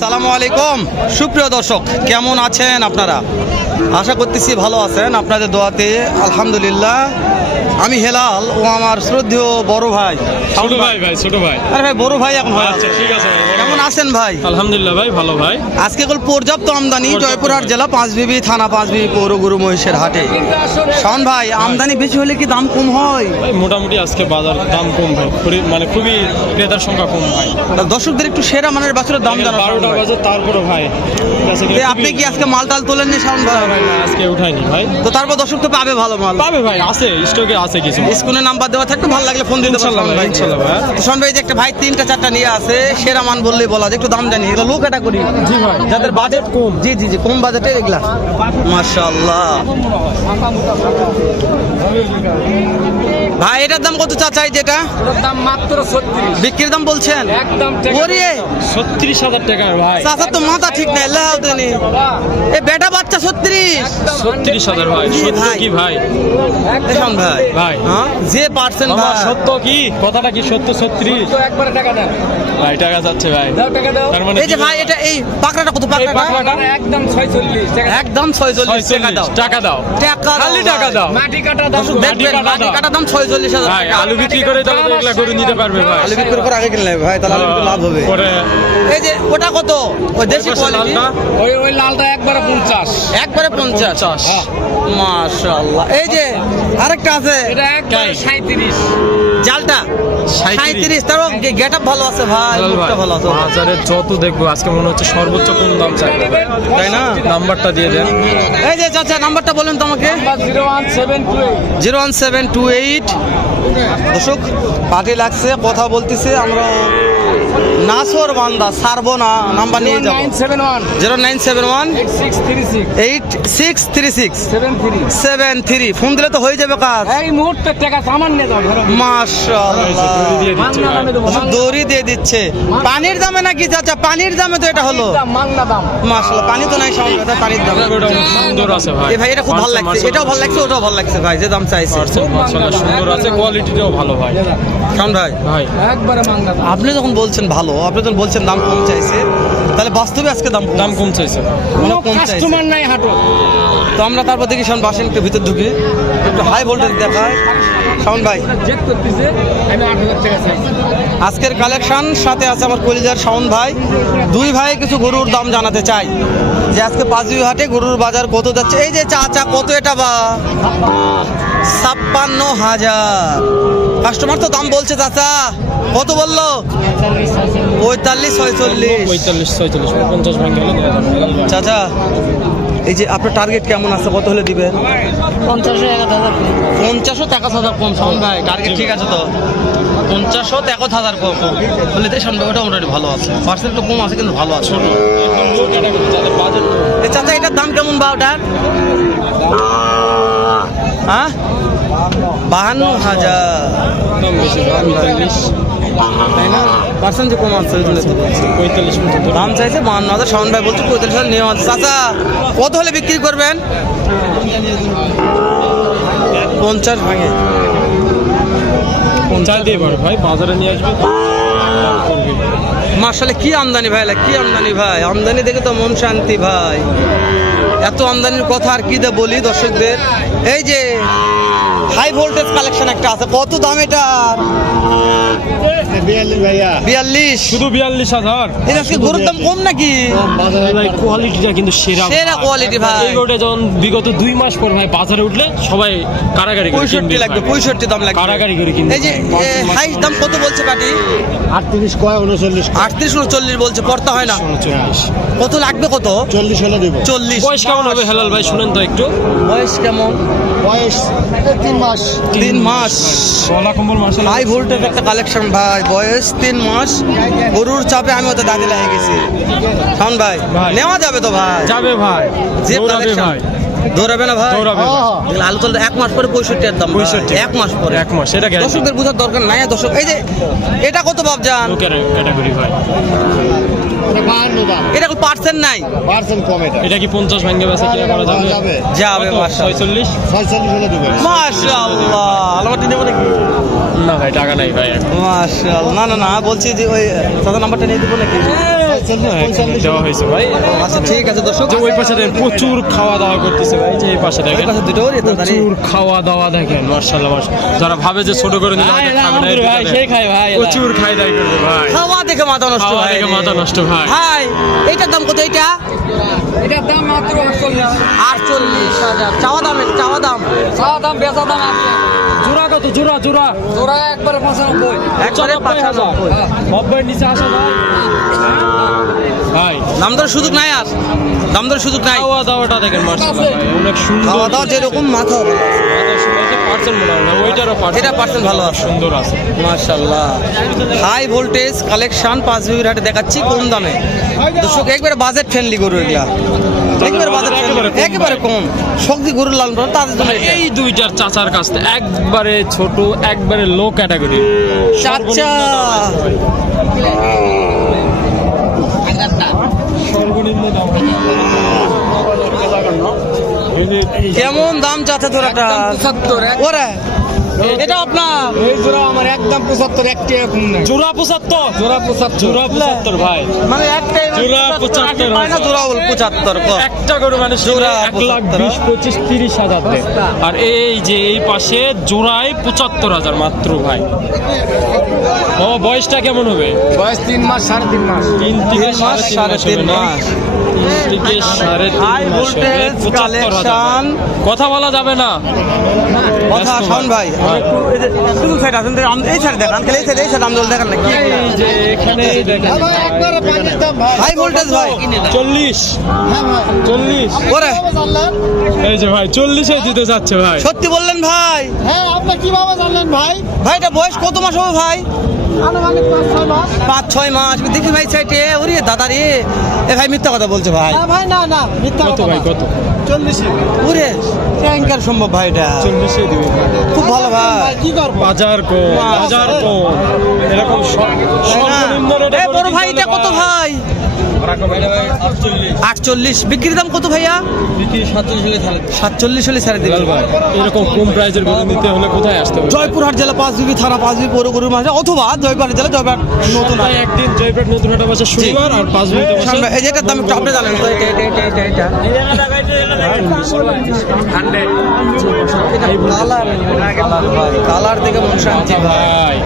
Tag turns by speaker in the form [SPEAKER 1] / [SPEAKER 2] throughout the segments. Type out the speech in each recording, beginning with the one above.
[SPEAKER 1] সালামু আলাইকুম। সুপ্রিয় দর্শক কেমন আছেন আপনারা? আশা করতেছি ভালো আছেন। আপনাদের দোয়াতে আলহামদুলিল্লাহ আমি হেলাল ও আমার শ্রদ্ধেয় বড় ভাই।
[SPEAKER 2] ছোট ভাই ভাই ছোট ভাই।
[SPEAKER 1] আরে ভাই বড় ভাই এখন
[SPEAKER 2] আচ্ছা ঠিক আছে
[SPEAKER 1] কেমন আছেন ভাই?
[SPEAKER 2] আলহামদুলিল্লাহ ভাই ভালো ভাই।
[SPEAKER 1] আজকে কল পর্যাপ্ত আমদানি জয়পুরহাট জেলা পাঁচবিবি থানা পাঁচবিবি পৌর গুরু মহিষের হাটে। শাওন ভাই আমদানি বেশি হলে কি দাম কম হয়?
[SPEAKER 2] ভাই মোটামুটি আজকে বাজার দাম কম ভাই। মানে খুবই ক্রেতার সংখ্যা কম ভাই।
[SPEAKER 1] দর্শকদের একটু সেরা মানের বাছুরের দাম জানা
[SPEAKER 2] বারোটা বাজে তারপরে ভাই
[SPEAKER 1] আপনি কি আজকে মাল টাল তোলেননি শাওন ভাই?
[SPEAKER 2] ভাই আজকে উঠাইনি ভাই।
[SPEAKER 1] তো তারপর দর্শক তো পাবে ভালো মাল।
[SPEAKER 2] পাবে ভাই আছে স্টকে আছে কিছু।
[SPEAKER 1] স্কুলের নাম্বার দেওয়া থাকবে ভালো লাগলে ফোন দিতে পারলাম
[SPEAKER 2] ভাই,
[SPEAKER 1] ইনশাআল্লাহ। শোন ভাই। যে একটা ভাই তিনটা চারটা নিয়ে আছে সেরা মান বললেই বলা যায়। একটু দাম জানি এগুলো লো ক্যাটাগরি
[SPEAKER 2] জি ভাই।
[SPEAKER 1] যাদের বাজেট কম। জি জি জি কম বাজেটে এগুলা। মাশাআল্লাহ। ভাই এটার দাম কত চাচাই যেটা?
[SPEAKER 3] দাম মাত্র ছত্রিশ।
[SPEAKER 1] বিক্রির দাম বলছেন?
[SPEAKER 3] একদম
[SPEAKER 1] ওরে!
[SPEAKER 2] ছত্রিশ হাজার টাকার ভাই।
[SPEAKER 1] চাচার তো মাথা ঠিক নাই লাও দেনি এ বেটা বাচ্চা ছত্রিশ।
[SPEAKER 2] ছত্রিশ হাজার ভাই সত্য কি ভাই?
[SPEAKER 1] দেখুন ভাই।
[SPEAKER 2] ভাই।
[SPEAKER 1] হ্যাঁ? যে পার্সেন্ট ভাই।
[SPEAKER 2] সত্য কি? কথাটা কি সত্য ছত্রিশ?
[SPEAKER 3] তো একবারে টাকা দেন।
[SPEAKER 2] ভাই টাকা যাচ্ছে ভাই।
[SPEAKER 3] টাকা দাও।
[SPEAKER 2] তার মানে
[SPEAKER 1] এই যে ভাই এটা এই পাকড়াটা কত? পাকড়াটা?
[SPEAKER 3] একদম ছয়চল্লিশ টাকা
[SPEAKER 1] একদম ছয়চল্লিশ টাকা দাও।
[SPEAKER 2] টাকা দাও।
[SPEAKER 1] টাকা
[SPEAKER 2] খালি টাকা দাও।
[SPEAKER 3] মাটি কাটা দাম
[SPEAKER 2] কাটা
[SPEAKER 1] মাটি
[SPEAKER 2] দাও।
[SPEAKER 1] কাটা দাম ছয়চল্লিশ হাজার
[SPEAKER 2] ভাই আলু বিক্রি করে তবে তো এগুলা গরু নিতে পারবে ভাই।
[SPEAKER 1] আলু বিক্রি করে আগে কিনলে ভাই তাহলে আলু বিক্রি লাভ হবে।
[SPEAKER 2] পরে
[SPEAKER 1] এই যে ওটা কত? ওই দেশি কোয়ালিটি
[SPEAKER 2] লালটা।
[SPEAKER 3] ওই ওই লালটা একবারে পঞ্চাশ।
[SPEAKER 1] একবারে পঞ্চাশ?
[SPEAKER 2] পঞ্চাশ।
[SPEAKER 1] মাশাআল্লাহ। এই যে আরেকটা আছে।
[SPEAKER 3] এটা একবার 37
[SPEAKER 1] জালটা? 37 তারও মানে গেটআপ ভালো আছে ভাই মুখটা ভালো আছে।
[SPEAKER 2] বাজারে যত দেখব আজকে মনে হচ্ছে সর্বোচ্চ কোন দাম চাই।
[SPEAKER 1] তাই না?
[SPEAKER 2] নাম্বারটা দিয়ে দেন।
[SPEAKER 1] এই যে চাচা নাম্বারটা বলেন
[SPEAKER 3] ওয়ান সেভেন টু
[SPEAKER 1] এইট। দর্শক পার্টি লাগছে কথা বলতেছে আমরা নাসর বান্দা সারবো না নাম্বার নিয়ে যাব। Zero nine seven one.
[SPEAKER 3] Eight six three six.
[SPEAKER 1] Eight six three six.
[SPEAKER 3] Seven three.
[SPEAKER 1] Seven three. Phone দিলে তো হয়ে যাবে কাজ।
[SPEAKER 3] এই মুহূর্তে টাকা সামান নিয়ে
[SPEAKER 1] মাশাআল্লাহ।
[SPEAKER 3] দামে
[SPEAKER 1] দড়ি দিয়ে দিচ্ছে। পানির দামে নাকি চাচা? পানির দামে তো এটা হলো।
[SPEAKER 3] দাম
[SPEAKER 1] মাশাআল্লাহ পানি তো নাই পানির দাম।
[SPEAKER 2] সুন্দর আছে ভাই।
[SPEAKER 1] ভাই এটা খুব ভালো লাগছে। এটাও ভালো লাগছে ওটাও ভালো লাগছে ভাই যে দাম চাইছে।
[SPEAKER 2] মাশাআল্লাহ সুন্দর আছে কোয়ালিটিটাও ভালো ভাই
[SPEAKER 1] কারণ ভাই?
[SPEAKER 2] ভাই।
[SPEAKER 3] একবারে মাংলা
[SPEAKER 1] আপনি যখন বলছেন ভালো আপনি যখন বলছেন দাম কম চাইছে তাহলে বাস্তবে আজকে দাম
[SPEAKER 2] দাম কম চাইছে।
[SPEAKER 1] কোনো কম
[SPEAKER 3] কাস্টমার নাই হাটো
[SPEAKER 1] তো আমরা তারপর দেখি শান বাসেন একটু ভিতর ঢুকে। একটু হাই ভোল্টেজ দেখায়। শাওন ভাই।
[SPEAKER 3] চেক করতেছে আমি আট হাজার টাকা চাইছি।
[SPEAKER 1] আজকের কালেকশন সাথে আছে আমার কলিজার শাওন ভাই। দুই ভাই কিছু গরুর দাম জানাতে চাই। যে আজকে পাঁচবি হাটে গরুর বাজার কত যাচ্ছে? এই যে চা চা কত এটা বা? ছাপ্পান্ন হাজার। কাস্টমার তো দাম বলছে চাচা। কত বলল? পঁয়তাল্লিশ ছয়চল্লিশ।
[SPEAKER 2] পঁয়তাল্লিশ ছয়চল্লিশ পঞ্চাশ।
[SPEAKER 1] চাচা এই যে আপনার টার্গেট কেমন আছে? কত হলে দিবেন
[SPEAKER 3] পঞ্চাশে এক হাজার।
[SPEAKER 1] পঞ্চাশও এক হাজার কম শাওন ভাই টার্গেট ঠিক আছে তো? পঞ্চাশও এক হাজার কম বলে সামনে ওটা মোটামুটি ভালো আছে। পার্সেন্ট তো কম আছে কিন্তু ভালো আছে। এ চাচা এটার দাম কেমন বা ওটার? হ্যাঁ? বাহান্ন হাজার
[SPEAKER 2] দাম বেশি
[SPEAKER 1] তাই না? পার্সেন্ট কম আছে
[SPEAKER 2] পঁয়তাল্লিশ
[SPEAKER 1] দাম চাইছে বাহান্ন হাজার শাওন ভাই বলছে পঁয়তাল্লিশ হাজার নিয়ম আছে। চাচা কত হলে বিক্রি করবেন? পঞ্চাশ ভাঙে।
[SPEAKER 2] দিয়ে ভাই বাজারে নিয়ে আসবে
[SPEAKER 1] মার্শালে কি আমদানি ভাই কি আমদানি ভাই। আমদানি দেখে তো মন শান্তি ভাই। এত আমদানির কথা আর কি দে বলি দর্শকদের। এই যে হাই ভোল্টেজ কালেকশন একটা আছে কত দাম এটা? বিয়াল্লিশ।
[SPEAKER 2] শুধু বিয়াল্লিশ হাজার।
[SPEAKER 1] এটা আজকে গরুর দাম কম নাকি?
[SPEAKER 2] কোয়ালিটিটা কিন্তু সেরা।
[SPEAKER 1] সেরা quality ভাই।
[SPEAKER 2] এই গরুটা যখন বিগত দুই মাস পর ভাই বাজারে উঠলে সবাই কারাগারি করে
[SPEAKER 1] পঁয়ষট্টি লাগবে পঁয়ষট্টি দাম লাগবে।
[SPEAKER 2] কারাগারি করে কিনবে
[SPEAKER 1] এই যে হাই দাম কত বলছে পাটি
[SPEAKER 4] আটত্রিশ কয় উনচল্লিশ
[SPEAKER 1] আটত্রিশ উনচল্লিশ বলছে পড়তে হয় না।
[SPEAKER 2] উনচল্লিশ।
[SPEAKER 1] কত লাগবে কত?
[SPEAKER 4] চল্লিশ হলে দেবো।
[SPEAKER 1] চল্লিশ।
[SPEAKER 2] কেমন হবে হেলাল ভাই? শুনেন তো একটু।
[SPEAKER 1] বয়স কেমন?
[SPEAKER 4] বয়স তিন মাস।
[SPEAKER 1] তিন মাস।
[SPEAKER 2] গলা কম্বল মাস
[SPEAKER 1] হাই ভোল্টেজ একটা কালেকশন ভাই বয়স তিন মাস। গরুর চাপে আমি ওতে দাঁড়িয়ে লাগে গেছি শাওন ভাই। নেওয়া যাবে তো ভাই?
[SPEAKER 2] যাবে ভাই।
[SPEAKER 1] যে কালেকশন দৌড়াবে না ভাই?
[SPEAKER 2] দৌড়াবে
[SPEAKER 1] আলু তো এক মাস পরে পঁয়ষট্টি এর দাম।
[SPEAKER 2] 65
[SPEAKER 1] এক মাস পরে।
[SPEAKER 2] এক মাস এটা
[SPEAKER 1] দর্শকদের বোঝার দরকার নাই দর্শক এই যে এটা কত ভাব যান
[SPEAKER 2] ক্যাটাগরি ভাই।
[SPEAKER 4] বাহান্ন দাম
[SPEAKER 1] পার্সেন্ট নাই?
[SPEAKER 4] পার্সেন্ট কম এটা।
[SPEAKER 2] এটা কি পঞ্চাশ ভাঙ্গে বেচা কিনা করা যাবে?
[SPEAKER 4] যাবে
[SPEAKER 1] মাশাআল্লাহ।
[SPEAKER 4] হলে দেবো
[SPEAKER 1] মাশাআল্লাহ। আলামত নিতে পারে কি
[SPEAKER 2] না ভাই টাকা নাই ভাই।
[SPEAKER 1] মাশাআল্লাহ। না না না বলছি যে ওই দাদা নাম্বারটা নিয়ে দেবো নাকি?
[SPEAKER 2] হ্যাঁ, দেওয়া হয়েছে ভাই।
[SPEAKER 1] আচ্ছা ঠিক আছে দর্শক।
[SPEAKER 2] যে ওই পাশে দেখেন প্রচুর খাওয়া দাওয়া করতেছে ভাই যে এই পাশে দেখেন।
[SPEAKER 1] পাশে দুটো ওরে তাড়াতাড়ি
[SPEAKER 2] প্রচুর খাওয়া দাওয়া দেখেন মার্শাল্লাহ যারা ভাবে যে ছোট করে।
[SPEAKER 3] ভাই
[SPEAKER 2] প্রচুর খাই দাই করবে ভাই।
[SPEAKER 1] খাওয়া দেখে মাথা নষ্ট
[SPEAKER 2] খাওয়া দেখে মাথা নষ্ট ভাই।
[SPEAKER 1] ভাই এইটার দাম কত এইটা?
[SPEAKER 3] এটার দাম মাত্র আটচল্লিশ।
[SPEAKER 1] আটচল্লিশ হাজার। চাওয়া দাম চাওয়া দাম।
[SPEAKER 3] চাওয়া দাম বেচা দাম
[SPEAKER 2] জোড়া জোড়া। জোড়া
[SPEAKER 3] একবারে পঁচানব্বই।
[SPEAKER 1] একবারে পাঁচানব্বই।
[SPEAKER 2] নব্বই নিচে আসা ভাই। ভাই।
[SPEAKER 1] দাম দর সুযোগ নাই আর। দাম দর সুযোগ নাই।
[SPEAKER 2] খাওয়া দাওয়াটা দেখেন অনেক সুন্দর
[SPEAKER 1] খাওয়া দাওয়া যেরকম মাথা হবে।
[SPEAKER 2] পার্সেন্ট মনে হয় না ওইটারও পার্সেন্ট
[SPEAKER 1] ভালো আছে।
[SPEAKER 2] সুন্দর আছে।
[SPEAKER 1] মাশাল্লাহ হাই ভোল্টেজ কালেকশন পাঁচ বিবির হাটে দেখাচ্ছি কম দামে। দর্শক একবারে বাজেট ফ্রেন্ডলি গরু এগুলা। একবারে বাজেট
[SPEAKER 2] একেবারে কম।
[SPEAKER 1] শক্তি গরু লালন পালন তাদের জন্য
[SPEAKER 2] এই দুইটার চাচার কাছ থেকে একবারে ছোট একবারে লো ক্যাটাগরি
[SPEAKER 1] চাচা।
[SPEAKER 2] সর্বনিম্ন দাম।
[SPEAKER 1] কেমন দাম চাচা তোরাটা ওরে। এটা আপনার?
[SPEAKER 3] এই জোড়া আমার একদম পঁচাত্তর একটি কম নেই।
[SPEAKER 2] জোড়া পঁচাত্তর?
[SPEAKER 3] জোড়া পঁচাত্তর।
[SPEAKER 2] জোড়া পঁচাত্তর ভাই।
[SPEAKER 1] মানে একটাই
[SPEAKER 2] জোড়া পঁচাত্তর
[SPEAKER 1] পায় না জোড়া পঁচাত্তর
[SPEAKER 2] একটা গরু মানে
[SPEAKER 1] জোড়া
[SPEAKER 2] এক লাখ বিশ পঁচিশ তিরিশ হাজার আর এই যে এই পাশে জোড়ায় পঁচাত্তর হাজার মাত্র ভাই। ও বয়সটা কেমন হবে?
[SPEAKER 3] বয়স তিন মাস সাড়ে তিন মাস।
[SPEAKER 2] তিন
[SPEAKER 1] তিন মাস,
[SPEAKER 2] সাড়ে তিন? মাস। তিন থেকে সাড়ে তিন
[SPEAKER 1] High
[SPEAKER 2] মাস হবে,
[SPEAKER 1] voltage
[SPEAKER 2] 75,000
[SPEAKER 1] collection।
[SPEAKER 2] কথা বলা যাবে না।
[SPEAKER 1] কথা শাওন ভাই।
[SPEAKER 2] হ্যাঁ।
[SPEAKER 1] এই যে শুধু সাইড আছেন এই সাইড দেখান খালি এই সাইড এই সাইড আমদল দেখান না কি
[SPEAKER 2] যে এখানে দেখেন।
[SPEAKER 4] একবারে পানির দাম ভাই।
[SPEAKER 1] ভোল্টেজ ভাই।
[SPEAKER 2] চল্লিশ।
[SPEAKER 4] হ্যাঁ ভাই।
[SPEAKER 2] চল্লিশ।
[SPEAKER 1] ওরে।
[SPEAKER 2] এই যে ভাই চল্লিশে দিতে যাচ্ছে ভাই।
[SPEAKER 1] সত্যি বললেন ভাই।
[SPEAKER 4] হ্যাঁ আপনি কীভাবে জানলেন ভাই?
[SPEAKER 1] ভাই এটা বয়স কত মাস হবে ভাই?
[SPEAKER 4] পাঁচ ছয় মাস।
[SPEAKER 1] পাঁচ ছয় মাস। দেখি ভাই সাইটে ওরে দাদা রে। এ ভাই মিথ্যা কথা বলছে ভাই।
[SPEAKER 4] না ভাই না না মিথ্যা কথা
[SPEAKER 2] ভাই। কত?
[SPEAKER 4] চল্লিশে
[SPEAKER 1] ওরে ট্যাঙ্কার সম্ভব ভাই এটা।
[SPEAKER 2] চল্লিশে দিবে
[SPEAKER 1] খুব ভালো ভাই।
[SPEAKER 4] ভাই কি করব?
[SPEAKER 2] বাজার কম বাজার কম এরকম সর্বনিম্ন রেটে
[SPEAKER 1] বড় ভাই এটা কত ভাই? আটচল্লিশ। বিক্রির দাম কত ভাইয়া? সাতচল্লিশ হলে ছাড়ে দিবি।
[SPEAKER 2] এরকম কম প্রাইজের গরু নিতে হলে কোথায় আসতে হবে?
[SPEAKER 1] জয়পুরহাট জেলা পাঁচ বিবি থানা পাঁচ বিবি পৌর গরুর মাঝে অথবা জয়পুরহাট জেলা জয়পুরহাট নতুন
[SPEAKER 2] একদিন জয়পেট নতুন হাটা বসে শনিবার আর
[SPEAKER 1] এই দাম একটু আপনি জানেন তো এটা এটা এটা এটা। কালার দেখে মন শান্তি ভাই
[SPEAKER 2] ভাই।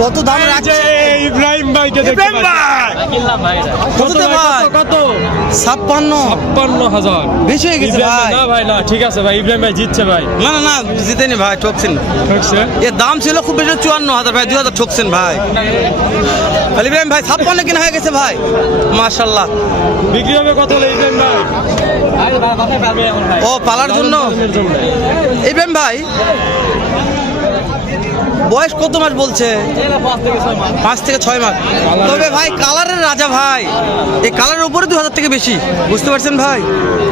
[SPEAKER 1] কত দাম
[SPEAKER 2] আছে
[SPEAKER 1] রাখছে
[SPEAKER 2] ইব্রাহিম ভাইকে দেখতে ভাই!
[SPEAKER 1] কত ভাই?
[SPEAKER 2] কত?
[SPEAKER 1] ছাপ্পান্ন।
[SPEAKER 2] ছাপ্পান্ন হাজার।
[SPEAKER 1] বেশি হয়ে গেছে ভাই
[SPEAKER 2] না ভাই না ঠিক আছে ভাই ইব্রাহিম ভাই জিতছে ভাই।
[SPEAKER 1] না না না জিতেনি ভাই ঠকছেন।
[SPEAKER 2] ঠকছে?
[SPEAKER 1] এর দাম ছিল খুব বেশি চুয়ান্ন হাজার ভাই দুই হাজার ঠকছেন ভাই। খালি ইব্রাহিম ভাই ছাপ্পান্ন কিনা হয়ে গেছে ভাই। মাশাল্লাহ
[SPEAKER 2] বিক্রি হবে কত হলে ইব্রাহিম ভাই?
[SPEAKER 1] ও পালার জন্য। ইব্রাহিম ভাই বয়স কত মাস বলছে? পাঁচ থেকে ছয় মাস। তবে ভাই, কালারের রাজা ভাই। এই কালারের উপরে দু হাজার থেকে বেশি। বুঝতে পারছেন ভাই?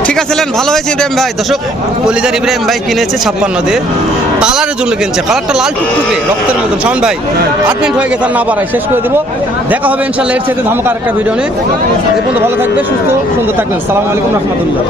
[SPEAKER 1] ঠিক আছে, লেন, ভালো হয়েছে ইব্রাহিম ভাই। দর্শক, কলিজার ইব্রাহিম ভাই কিনেছে ছাপ্পান্ন দিয়ে। কালারের জন্য কিনছে। কালারটা লাল টুকটুকে, রক্তের মতন। শাওন ভাই, আট মিনিট হয়ে গেছে না বাড়াই শেষ করে দিব। দেখা হবে ইনশাল্লাহ এর সাথে ধামাকার একটা ভিডিও নিয়ে। এই পর্যন্ত ভালো থাকবে সুস্থ, সুন্দর থাকবেন। সালাম আলাইকুম রহমতুল্লাহ।